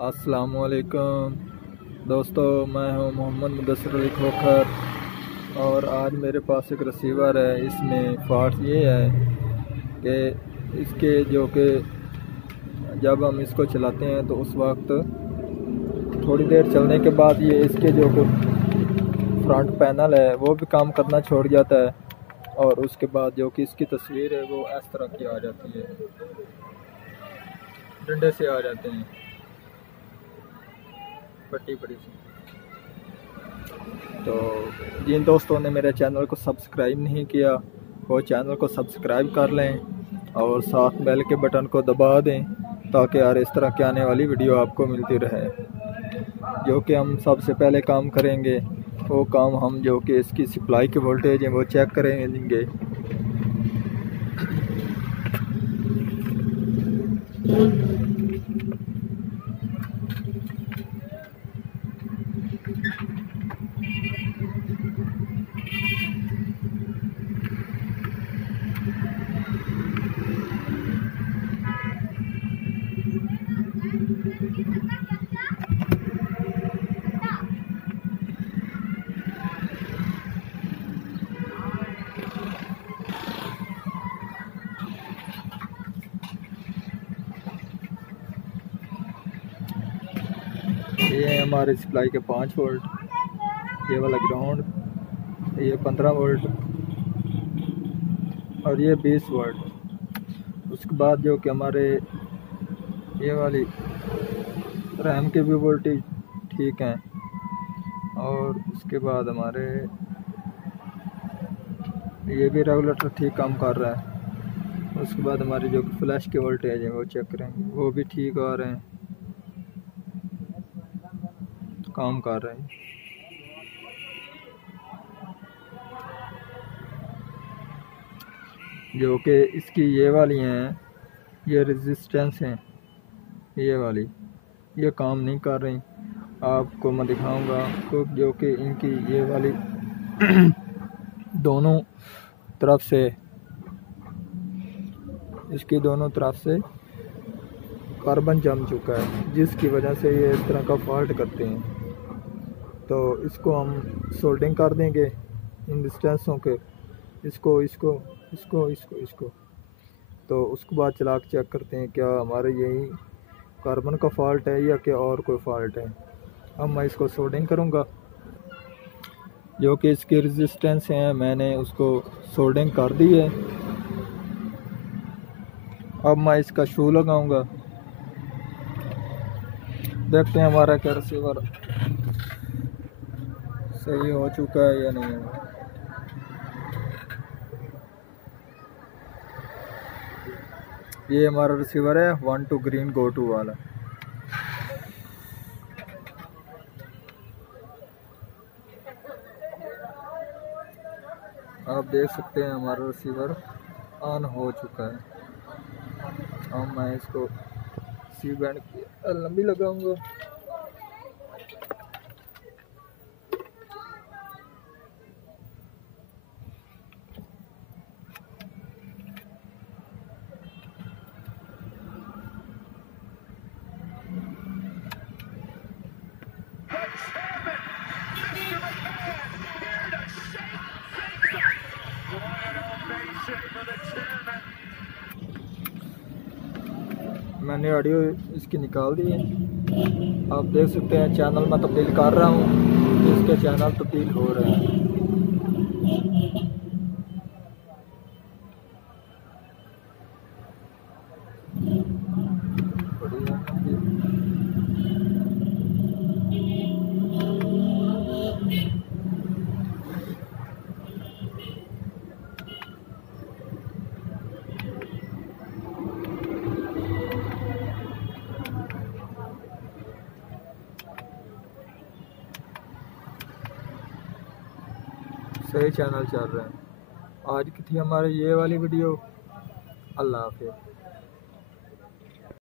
अस्सलामुअलैकुम दोस्तों, मैं हूं मोहम्मद मुदस्सिर अली खोखर और आज मेरे पास एक रिसीवर है। इसमें फॉल्ट ये है कि इसके जो कि जब हम इसको चलाते हैं तो उस वक्त थोड़ी देर चलने के बाद ये इसके जो कि फ्रंट पैनल है वो भी काम करना छोड़ जाता है और उसके बाद जो कि इसकी तस्वीर है वो इस तरह की आ जाती है, डंडे से आ जाते हैं पट्टी पड़ी सी। तो जिन दोस्तों ने मेरे चैनल को सब्सक्राइब नहीं किया वो चैनल को सब्सक्राइब कर लें और साथ बेल के बटन को दबा दें ताकि यार इस तरह की आने वाली वीडियो आपको मिलती रहे। जो कि हम सबसे पहले काम करेंगे वो काम हम जो कि इसकी सप्लाई की वोल्टेज है वो चेक करेंगे। ये हमारे सप्लाई के 5 वोल्ट, ये वाला ग्राउंड, ये 15 वोल्ट और ये 20 वोल्ट। उसके बाद जो कि हमारे ये वाली रैम के भी वोल्टेज ठीक हैं और उसके बाद हमारे ये भी रेगुलेटर ठीक काम कर रहा है। उसके बाद हमारे जो कि फ्लैश के वोल्टेज हैं वो चेक करेंगे, वो भी ठीक आ रहे हैं, काम कर रहे हैं। जो कि इसकी ये वाली हैं, ये रेजिस्टेंस हैं, ये वाली ये काम नहीं कर रही। आपको मैं दिखाऊंगा तो जो कि इनकी ये वाली दोनों तरफ से, इसकी दोनों तरफ से कार्बन जम चुका है जिसकी वजह से ये इस तरह का फॉल्ट करते हैं। तो इसको हम सोल्डिंग कर देंगे इन डिस्टेंसों के, इसको इसको इसको इसको इसको। तो उसके बाद चला के चेक करते हैं क्या हमारे यही कार्बन का फॉल्ट है या क्या और कोई फॉल्ट है। अब मैं इसको सोल्डिंग करूँगा। जो कि इसकी रेजिस्टेंस है मैंने उसको सोल्डिंग कर दी है। अब मैं इसका शू लगाऊंगा, देखते हैं हमारा क्या रिसीवर सही हो चुका है या नहीं। ये हमारा रिसीवर है 1 to green go to वाला। आप देख सकते हैं हमारा रिसीवर ऑन हो चुका है। अब मैं इसको सी बैंड की लंबी लगाऊंगा। मैंने ऑडियो इसकी निकाल दी है। आप देख सकते हैं चैनल में तब्दील कर रहा हूँ, इसके चैनल तब्दील हो रहे हैं। सही चैनल चल रहा है। आज की थी हमारी ये वाली वीडियो। अल्लाह हाफिज़।